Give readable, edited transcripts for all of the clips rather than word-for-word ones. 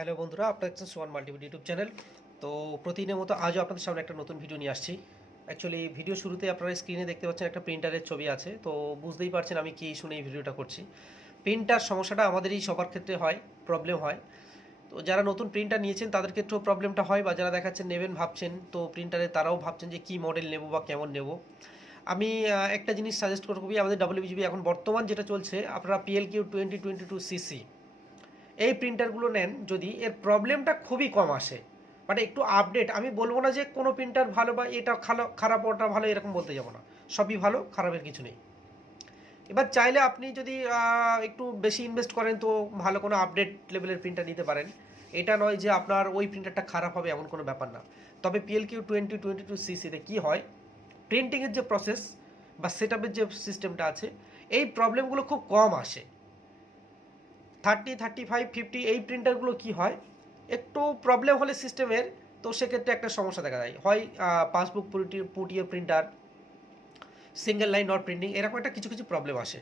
Hello বন্ধুরা, আপনার দেখছেন সোয়ান মাল্টিমিডিয়া ইউটিউব চ্যানেল। তো প্রতিদিনের মতো আজও আপনাদের সামনে একটা নতুন ভিডিও নিয়ে আসছি। অ্যাকচুয়ালি ভিডিও শুরুতে আপনারা স্ক্রিনে দেখতে পাচ্ছেন একটা প্রিন্টারের ছবি আছে, তো বুঝতেই পারছেন আমি কী শুনে এই ভিডিওটা করছি। প্রিন্টার সমস্যাটা আমাদেরই সবার ক্ষেত্রে হয়, প্রবলেম হয়। তো যারা নতুন প্রিন্টার নিয়েছেন তাদের ক্ষেত্রেও প্রবলেমটা হয়, বা যারা দেখাচ্ছেন নেবেন ভাবছেন, তো প্রিন্টারে তারাও ভাবছেন যে কী মডেল নেব বা কেমন নেব। আমি একটা জিনিস সাজেস্ট করবো, আমাদের WBGB এখন বর্তমান যেটা চলছে, আপনারা PLQ 2022cc এই প্রিন্টারগুলো নেন যদি, এর প্রবলেমটা খুবই কম আসে। মানে একটু আপডেট, আমি বলবো না যে কোনো প্রিন্টার ভালো বা এটা খারাপ ওটা ভালো এরকম বলতে যাবো না, সবই ভালো, খারাপের কিছু নেই। এবার চাইলে আপনি যদি একটু বেশি ইনভেস্ট করেন তো ভালো কোনো আপডেট লেভেলের প্রিন্টার নিতে পারেন। এটা নয় যে আপনার ওই প্রিন্টারটা খারাপ হবে, এমন কোনো ব্যাপার না। তবে PLQ 2022cc-তে কী হয়, প্রিন্টিংয়ের যে প্রসেস বা সেট আপের যে সিস্টেমটা আছে, এই প্রবলেমগুলো খুব কম আসে। 30, 35, 50 এই প্রিন্টারগুলো কি হয়, একটু প্রবলেম হলে সিস্টেমের, তো সেক্ষেত্রে একটা সমস্যা দেখা যায়, হয় পাসবুক পুটিয়ে printer, single line not printing, এরকম একটা কিছু কিছু প্রবলেম আসে।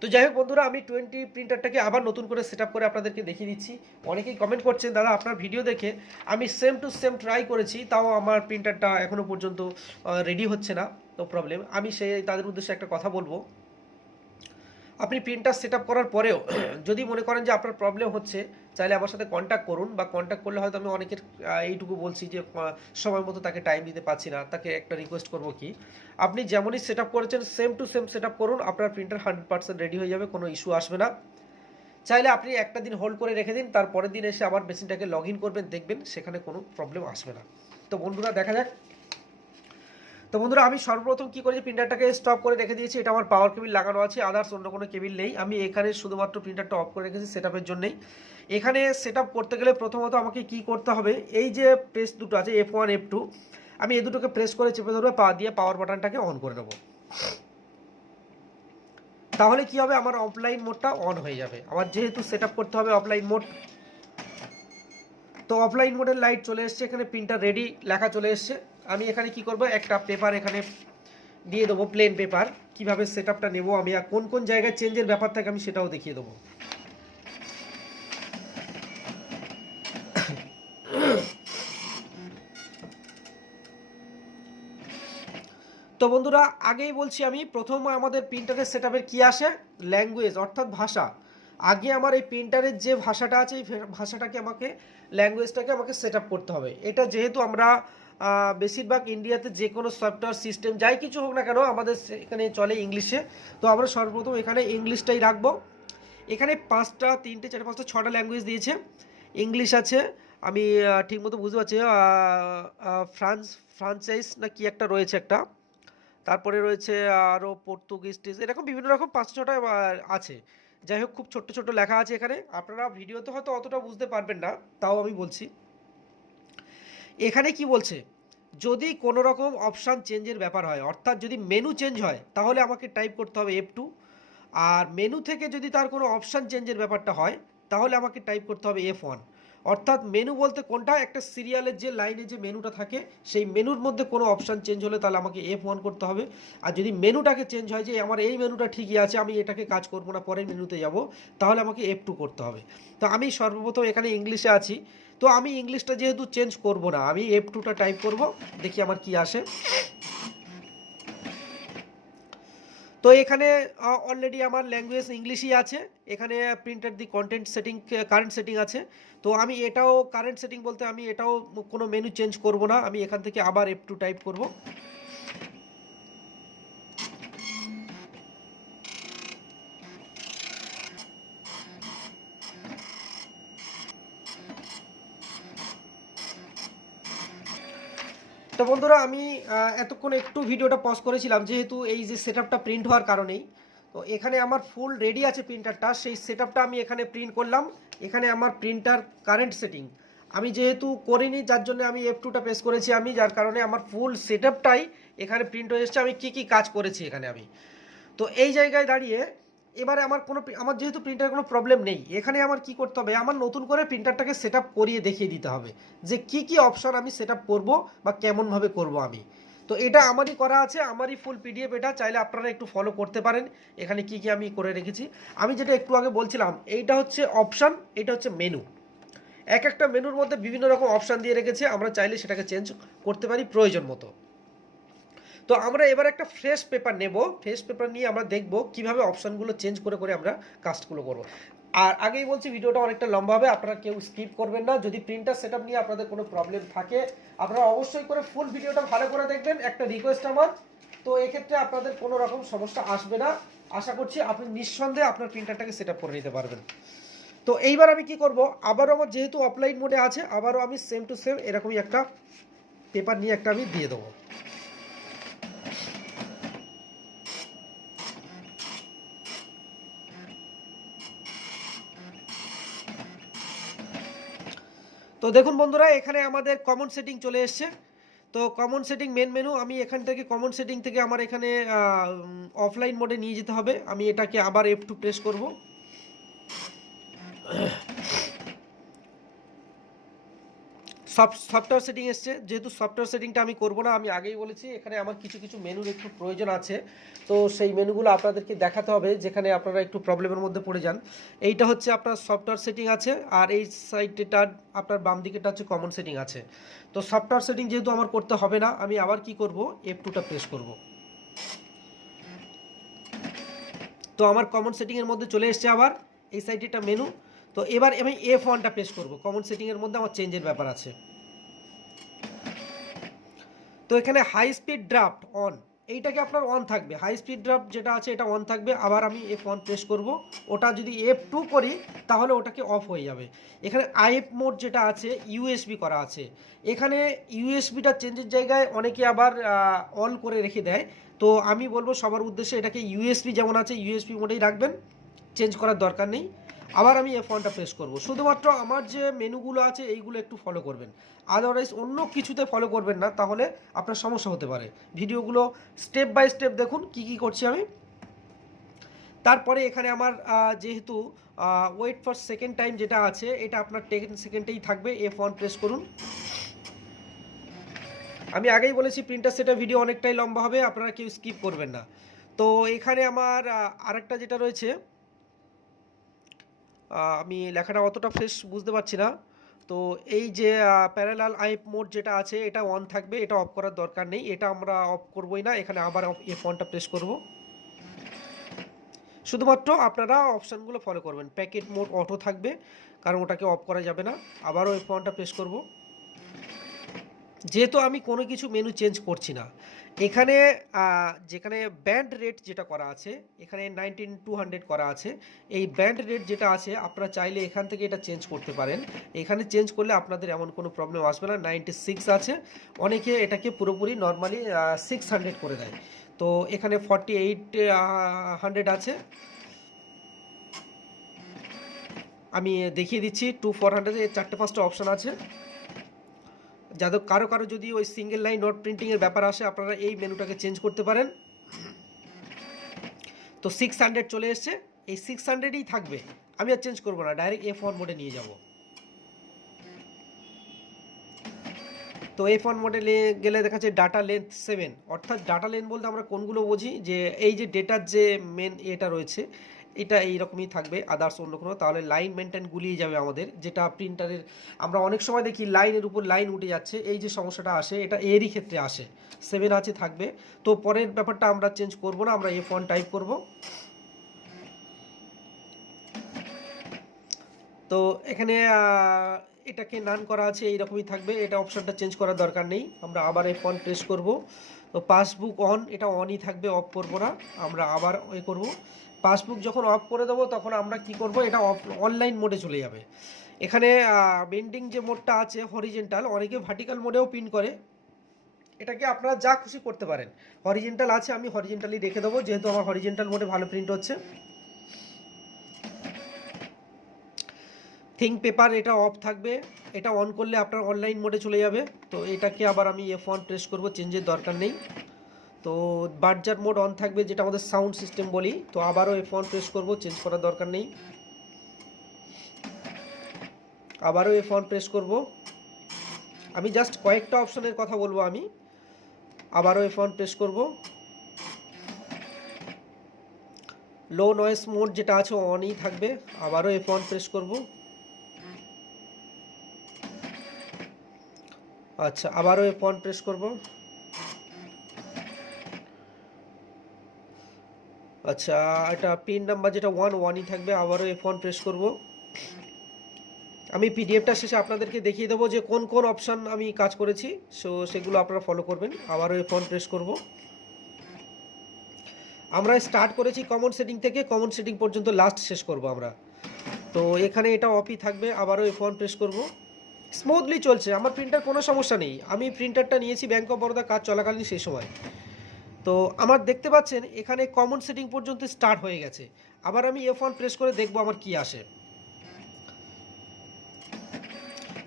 তো যাই হোক বন্ধুরা, আমি 20 প্রিন্টারটাকে আবার নতুন করে সেট আপ করে আপনাদেরকে দেখিয়ে দিচ্ছি। অনেকেই কমেন্ট করছেন, দাদা আপনার ভিডিও দেখে আমি সেম টু সেম ট্রাই করেছি, তাও আমার প্রিন্টারটা এখনও পর্যন্ত রেডি হচ্ছে না। তো প্রবলেম, আমি তাদের উদ্দেশ্যে একটা কথা বলবো, আপনি প্রিন্টার সেট আপ করার পরেও যদি মনে করেন যে আপনার প্রবলেম হচ্ছে, চাইলে আমার সাথে কন্ট্যাক্ট করুন, বা কন্ট্যাক্ট করলে হয়তো আমি অনেকের এইটুকু বলছি যে সময় মতো তাকে টাইম দিতে পারছি না, তাকে একটা রিকোয়েস্ট করব কি, আপনি যেমনই সেট আপ করেছেন same to same set up করুন, আপনার প্রিন্টার 100% রেডি হয়ে যাবে, কোনো ইস্যু আসবে না। চাইলে আপনি একটা দিন হোল্ড করে রেখে দিন, তারপরের দিন এসে আবার মেশিনটাকে লগ ইন করবেন, দেখবেন সেখানে কোনো প্রবলেম আসবে না। তো বন্ধুরা দেখা যাক। তো বন্ধুরা, আমি সর্বপ্রথম কী করেছি, প্রিন্টারটাকে স্টপ করে রেখে দিয়েছি। এটা আমার পাওয়ার কেবিল লাগানো আছে, আদার্স অন্য কোনো কেবিল নেই। আমি এখানে শুধুমাত্র প্রিন্টারটা অফ করে রেখেছি সেট আপের জন্যই। এখানে সেট আপ করতে গেলে প্রথমত আমাকে কি করতে হবে, এই যে প্রেস দুটো আছে F1 F2, আমি এই দুটোকে প্রেস করে চেপে ধরবে, পা দিয়ে পাওয়ার বাটনটাকে অন করে নেব। তাহলে কি হবে, আমার অফলাইন মোডটা অন হয়ে যাবে। আমার যেহেতু সেট আপ করতে হবে অফলাইন মোড, তো অফলাইন মোডের লাইট চলে এসছে, এখানে প্রিন্টার রেডি লেখা চলে এসছে। আমি এখানে কি করব, একটা পেপার এখানে দিয়ে দেবো, প্লেন পেপার। কীভাবে সেট আপটা নেবো আমি, আর কোন কোন জায়গায় চেঞ্জের ব্যাপার থাকে আমি সেটাও দেখিয়ে দেবো। তো বন্ধুরা, আগেই বলছি, আমি প্রথম আমাদের প্রিন্টারের সেট আপের কী আসে, ল্যাঙ্গুয়েজ অর্থাৎ ভাষা। আগে আমার এই প্রিন্টারের যে ভাষাটা আছে, এই ভাষাটাকে আমাকে, ল্যাঙ্গুয়েজটাকে আমাকে সেট আপ করতে হবে। এটা যেহেতু আমরা বেশিরভাগ ইন্ডিয়াতে যে কোনো সফটওয়্যার সিস্টেম যাই কিছু হোক না কেন, আমাদের এখানে চলে ইংলিশে। তো আমরা সর্বপ্রথম এখানে ইংলিশটাই রাখবো। এখানে 5টা 3টে 4টে 5টা 6টা ল্যাঙ্গুয়েজ দিয়েছে। ইংলিশ আছে, আমি ঠিকমতো বুঝতে পারছি, ফ্রান্সাইজ না কি একটা রয়েছে একটা, তারপরে রয়েছে আরও পর্তুগিজ, এরকম বিভিন্ন রকম 5-6টা আছে। যাই হোক, খুব ছোট্ট ছোট্ট লেখা আছে এখানে, আপনারা ভিডিওতে হয়তো অতটা বুঝতে পারবেন না, তাও আমি বলছি। এখানে কি বলছে, যদি কোনো রকম অপশান চেঞ্জের ব্যাপার হয়, অর্থাৎ যদি মেনু চেঞ্জ হয়, তাহলে আমাকে টাইপ করতে হবে F2। আর মেনু থেকে যদি তার কোনো অপশান চেঞ্জের ব্যাপারটা হয়, তাহলে আমাকে টাইপ করতে হবে F1। অর্থাৎ মেনু বলতে কোনটা, একটা সিরিয়ালের যে লাইনে যে মেনুটা থাকে, সেই মেনুর মধ্যে কোনো অপশান চেঞ্জ হলে তাহলে আমাকে F1 করতে হবে। আর যদি মেনুটাকে চেঞ্জ হয়, যে আমার এই মেনুটা ঠিকই আছে, আমি এটাকে কাজ করবো না, পরের মেনুতে যাব, তাহলে আমাকে F2 করতে হবে। তো আমি সর্বপ্রথম এখানে ইংলিশে আছি, তো আমি ইংলিশটা যেহেতু চেঞ্জ করব না, আমি F2টা টাইপ করব, দেখি আমার কি আসে। তো এখানে অলরেডি আমার ল্যাঙ্গুয়েজ ইংলিশই আছে। এখানে প্রিন্টার দি কন্টেন্ট সেটিং, কারেন্ট সেটিং আছে। তো আমি এটাও কারেন্ট সেটিং বলতে, আমি এটাও কোনো মেনু চেঞ্জ করব না, আমি এখান থেকে আবার F2 টাইপ করব। তো বন্ধুরা, আমি এতক্ষণ একটু ভিডিওটা পজ করেছিলাম, যেহেতু এই যে সেটআপটা প্রিন্ট হওয়ার কারণেই। তো এখানে আমার ফুল রেডি আছে প্রিন্টারটা, সেই সেটআপটা আমি এখানে প্রিন্ট করলাম। এখানে আমার প্রিন্টার কারেন্ট সেটিং আমি যেহেতু করিনি, যার জন্য আমি F2টা প্রেস করেছি, আমি যার কারণে আমার ফুল সেটআপটাই এখানে প্রিন্ট হয়ে এসেছে, আমি কি কি কাজ করেছি এখানে আমি। তো এই জায়গায় দাঁড়িয়ে এবারে আমার যেহেতু প্রিন্টার কোনো প্রবলেম নেই, এখানে আমার কি করতে হবে, আমার নতুন করে প্রিন্টারটাকে সেট আপ করিয়ে দেখিয়ে দিতে হবে যে কি কি অপশন আমি সেট আপ করবো বা কেমনভাবে করব আমি। তো এটা আমারই করা আছে, আমারই ফুল PDF, এটা চাইলে আপনারা একটু ফলো করতে পারেন। এখানে কি কি আমি করে রেখেছি, আমি যেটা একটু আগে বলছিলাম, এইটা হচ্ছে অপশান, এটা হচ্ছে মেনু। এক একটা মেনুর মধ্যে বিভিন্ন রকম অপশান দিয়ে রেখেছে, আমরা চাইলে সেটাকে চেঞ্জ করতে পারি প্রয়োজন মতো। তো আমরা এবার একটা ফ্রেশ পেপার নেব, ফ্রেশ পেপার নিয়ে আমরা দেখব কিভাবে অপশানগুলো চেঞ্জ করে করে আমরা কাজগুলো করব। আর আগেই বলছি ভিডিওটা অনেকটা লম্বা হবে, আপনারা কেউ স্কিপ করবেন না। যদি প্রিন্টার সেটআপ নিয়ে আপনাদের কোনো প্রবলেম থাকে আপনারা অবশ্যই করে ফুল ভিডিওটা ভালো করে দেখবেন, একটা রিকোয়েস্ট আমার। তো এক্ষেত্রে আপনাদের কোনো রকম সমস্যা আসবে না, আশা করছি আপনি নিঃসন্দেহে আপনার প্রিন্টারটাকে সেটআপ করে নিতে পারবেন। তো এইবার আমি কি করব, আবারও আমার যেহেতু অফলাইন মোডে আছে, আবারও আমি সেম টু সেম এরকমই একটা পেপার নিয়ে একটা আমি দিয়ে দেবো। তো দেখুন বন্ধুরা, এখানে আমাদের কমন সেটিং চলে এসছে। তো কমন সেটিং মেন মেনু, আমি এখান থেকে কমন সেটিং থেকে আমার এখানে অফলাইন মোডে নিয়ে যেতে হবে। আমি এটাকে আবার F2 প্রেস করব। সফটওয়্যার সেটিং এসছে, যেহেতু সফটওয়্যার সেটিংটা আমি করব না, আমি আগেই বলেছি এখানে আমার কিছু কিছু মেনুর একটু প্রয়োজন আছে। তো সেই মেনুগুলো আপনাদেরকে দেখাতে হবে, যেখানে আপনারা একটু প্রবলেমের মধ্যে পড়ে যান। এইটা হচ্ছে আপনার সফটওয়্যার সেটিং আছে, আর এই সাইডটা আপনার বাম দিকেটা হচ্ছে কমন সেটিং আছে। তো সফটওয়্যার সেটিং যেহেতু আমার করতে হবে না, আমি আবার কি করব, F2টা প্রেস করব। তো আমার কমন সেটিংয়ের মধ্যে চলে এসছে আবার এই সাইডটা মেনু। তো এবার আমি F1টা প্রেস করব, কমন সেটিংয়ের মধ্যে আমার চেঞ্জের ব্যাপার আছে। তো এখানে হাই স্পিড ড্রাফট অন, এইটাকে আপনার অন থাকবে, হাই স্পিড ড্রাফট যেটা আছে এটা অন থাকবে। আবার আমি F1 প্রেস করব, ওটা যদি F2 করি তাহলে ওটাকে অফ হয়ে যাবে। এখানে আইএফ মোড যেটা আছে ইউএসবি করা আছে, এখানে ইউএসবিটা চেঞ্জের জায়গায় অনেকে আবার অন করে রেখে দেয়। তো আমি বলবো সবার উদ্দেশ্যে এটাকে ইউএসবি যেমন আছে ইউএসবি মোডেই রাখবেন, চেঞ্জ করার দরকার নেই। আবার আমি F1টা প্রেস করব। শুধুমাত্র আমার যে মেনুগুলো আছে এইগুলো একটু ফলো করবেন, আদারওয়াইজ অন্য কিছুতে ফলো করবেন না, তাহলে আপনার সমস্যা হতে পারে। ভিডিওগুলো স্টেপ বাই স্টেপ দেখুন কি কি করছি আমি। তারপরে এখানে আমার যেহেতু ওয়েট ফর সেকেন্ড টাইম যেটা আছে এটা আপনার 10 সেকেন্ডেই থাকবে, F1 প্রেস করুন। আমি আগেই বলেছি প্রিন্টার সেটা ভিডিও অনেকটাই লম্বা হবে, আপনারা কেউ স্কিপ করবেন না। তো এখানে আমার আরেকটা যেটা রয়েছে, আমি লেখাটা অতটা ফ্রেশ বুঝতে পারছি না। তো এই যে প্যারালাল আইপ মোড যেটা আছে এটা অন থাকবে, এটা অফ করার দরকার নেই, এটা আমরা অফ করবই না। এখানে আবার F1টা প্রেস করব। শুধুমাত্র আপনারা অপশানগুলো ফলো করবেন। প্যাকেট মোড অটো থাকবে, কারণ ওটাকে অফ করা যাবে না। আবারও F1টা প্রেস করব। যেহেতু আমি কোনো কিছু মেনু চেঞ্জ করছি না, এখানে যেখানে ব্যান্ড রেট যেটা করা আছে এখানে 19200 করা আছে, এই ব্যান্ড রেট যেটা আছে আপনারা চাইলে এখান থেকে এটা চেঞ্জ করতে পারেন। এখানে চেঞ্জ করলে আপনাদের এমন কোনো প্রবলেম আসবে না। 96 আছে, অনেকে এটাকে পুরোপুরি নর্মালি 600 করে দেয়। তো এখানে 4800 আছে, আমি দেখিয়ে দিচ্ছি। 2400 এর 4-5টা অপশান আছে। যাদের কারো কারো যদি ওই সিঙ্গেল লাইন নোট প্রিন্টিংয়ের ব্যাপার আসে আপনারা এই মেনুটাকে চেঞ্জ করতে পারেন। তো 600 চলে এসছে, এই 600ই থাকবে, আমি আর চেঞ্জ করবো না, ডাইরেক্ট F1 মোডে নিয়ে যাব। তো F1 মোডে গেলে দেখা যাচ্ছে ডাটা লেন্থ 7, অর্থাৎ ডাটা লেন্থ বলতে আমরা কোনগুলো বুঝি, যে এই যে ডেটার যে মেন এটা রয়েছে এটা এইরকমই থাকবে, আদার্স অন্য কোনো, তাহলে লাইন মেনটেন গুলিয়ে যাবে আমাদের। যেটা প্রিন্টারের আমরা অনেক সময় দেখি লাইনের উপর লাইন উঠে যাচ্ছে, এই যে সমস্যাটা আসে এটা এরই ক্ষেত্রে আসে। 7 আছে থাকবে। তো পরের ব্যাপারটা আমরা চেঞ্জ করব না, আমরা F1 টাইপ করব। তো এখানে এটাকে নান করা আছে, এইরকমই থাকবে, এটা অপশানটা চেঞ্জ করার দরকার নেই। আমরা আবার F1 প্রেস করব। তো পাসবুক অন, এটা অনই থাকবে, অফ করব না। আমরা আবার করব, পাসবুক যখন অফ করে দেবো তখন আমরা কি করব, এটা অনলাইন মোডে চলে যাবে। এখানে বেন্ডিং যে মোডটা আছে হরিজেন্টাল, অনেকে ভার্টিক্যাল মোডেও প্রিন্ট করে, এটাকে আপনারা যা খুশি করতে পারেন। হরিজেন্টাল আছে, আমি হরিজেন্টালি রেখে দেবো, যেহেতু আমার হরিজেন্টাল মোডে ভালো প্রিন্ট হচ্ছে। থিঙ্ক পেপার এটা অফ থাকবে, এটা অন করলে আপনার অনলাইন মোডে চলে যাবে। তো এটাকে আবার আমি F1 প্রেস করব, চেঞ্জের দরকার নেই। তো বার্জার মোড অন থাকবে, যেটা আমাদের সাউন্ড সিস্টেম বলি। তো আবারও F1 প্রেস করব, চেঞ্জ করার দরকার নেই। আবারও F1 প্রেস করব, আমি জাস্ট কয়েকটা অপশনের কথা বলবো আমি। আবারও F1 প্রেস করব। লো নয়েস মোড যেটা আছে অনই থাকবে, আবারও F1 প্রেস করব। আচ্ছা, আবারও F1 প্রেস করব। আচ্ছা, এটা পিন নাম্বার যেটা 1 থাকবে, আবারও F1 প্রেস করব। আমি পিডিএফটা শেষে আপনাদেরকে দেখিয়ে দেবো যে কোন কোন অপশান আমি কাজ করেছি, সো সেগুলো আপনারা ফলো করবেন। আবারও F1 প্রেস করব। আমরা স্টার্ট করেছি কমন সেটিং থেকে, কমন সেটিং পর্যন্ত লাস্ট শেষ করব আমরা। তো এখানে এটা অফই থাকবে, আবারও F1 প্রেস করব। স্মুথলি চলছে আমার প্রিন্টার, কোনো সমস্যা নেই। আমি প্রিন্টারটা নিয়েছি ব্যাঙ্ক অফ বরোদা কাজ চলাকালীন সেই সময়। তো আমার দেখতে পাচ্ছেন এখানে কমন সেটিং পর্যন্ত স্টার্ট হয়ে গেছে। আবার আমি F1 প্রেস করে দেখব আমার কি আসে।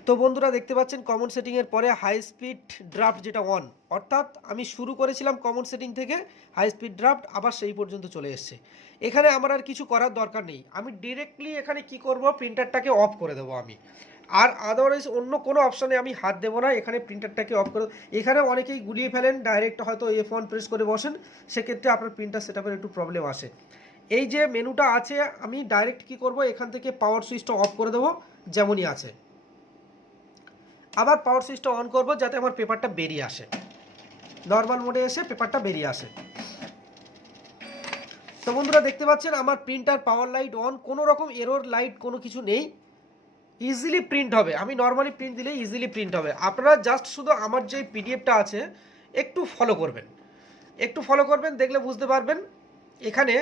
তো বন্ধুরা দেখতে পাচ্ছেন কমন সেটিংয়ের পরে হাই স্পিড ড্রাফট যেটা অন, অর্থাৎ আমি শুরু করেছিলাম কমন সেটিং থেকে, হাই স্পিড ড্রাফট আবার সেই পর্যন্ত চলে এসছে। এখানে আমার আর কিছু করার দরকার নেই, আমি ডিরেক্টলি এখানে কি করব, প্রিন্টারটাকে অফ করে দেবো আমি। আর আদারওয়াইজ অন্য কোনো অপশানে আমি হাত দেবো না, এখানে প্রিন্টারটাকে অফ করে। এখানে অনেকেই গুলিয়ে ফেলেন, ডাইরেক্ট হয়তো F1 প্রেস করে বসেন, সেক্ষেত্রে আপনার প্রিন্টার সেটআপের একটু প্রবলেম আসে। এই যে মেনুটা আছে, আমি ডাইরেক্ট কি করব, এখান থেকে পাওয়ার সুইচটা অফ করে দেবো যেমনই আছে। আবার পাওয়ার সুইচটা অন করব যাতে আমার পেপারটা বেরিয়ে আসে, নর্মাল মোডে এসে পেপারটা বেরিয়ে আসে। তো বন্ধুরা দেখতে পাচ্ছেন আমার প্রিন্টার পাওয়ার লাইট অন, কোনো রকম এরর লাইট কোনো কিছু নেই, ইজিলি প্রিন্ট হবে। আমি নর্মালি প্রিন্ট দিলে ইজিলি প্রিন্ট হবে। আপনারা জাস্ট শুধু আমার যে পিডিএফটা আছে একটু ফলো করবেন, একটু ফলো করবেন, দেখলে বুঝতে পারবেন এখানে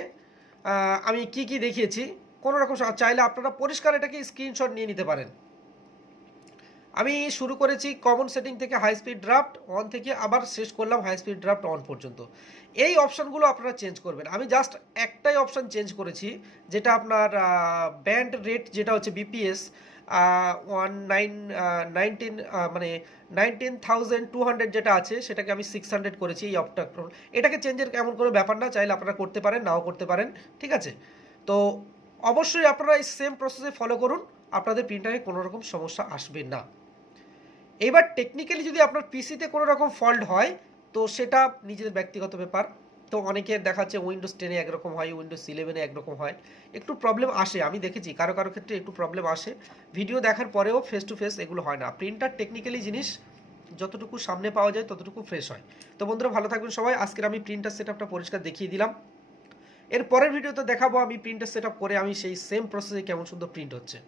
আমি কি কি দেখিয়েছি। কোনো রকম চাইলে আপনারা পরিষ্কার এটাকে স্ক্রিনশট নিয়ে নিতে পারেন। আমি শুরু করেছি কমন সেটিং থেকে হাই স্পিড ড্রাফট অন থেকে, আবার শেষ করলাম হাই স্পিড ড্রাফট অন পর্যন্ত। এই অপশানগুলো আপনারা চেঞ্জ করবেন। আমি জাস্ট একটাই অপশান চেঞ্জ করেছি, যেটা আপনার ব্যান্ড রেট যেটা হচ্ছে বিপিএস 19 মানে 19,200 যেটা আছে সেটাকে আমি 600 করেছি। এই অপটা এটাকে চেঞ্জের এমন কোনো ব্যাপার না, চাইলে আপনারা করতে পারেন, নাও করতে পারেন, ঠিক আছে। তো অবশ্যই আপনারা এই সেম প্রসেসে ফলো করুন, আপনাদের প্রিন্টারে কোনো রকম সমস্যা আসবে না। এবার টেকনিক্যালি যদি আপনার পিসিতে কোনো রকম ফল্ট হয় তো সেটা নিজেদের ব্যক্তিগত ব্যাপার। তো অনেকের দেখাচ্ছে উইন্ডোজ 10-এ একরকম হয়, উইন্ডোজ 11-এ একরকম হয়, একটু প্রবলেম আসে। আমি দেখেছি কারো কারো ক্ষেত্রে একটু প্রবলেম আসে, ভিডিও দেখার পরেও ফেস টু ফেস এগুলো হয় না। প্রিন্টার টেকনিক্যালি জিনিস, যতটুকু সামনে পাওয়া যায় ততটুকু ফ্রেশ হয়। তো বন্ধুরা ভালো থাকবেন সবাই। আজকের আমি প্রিন্টার সেটআপটা পরিষ্কার দেখিয়ে দিলাম। এর পরের ভিডিওতে দেখাবো আমি প্রিন্টার সেটআপ করে আমি সেই সেম প্রসেসে কেমন সুন্দর প্রিন্ট হচ্ছে।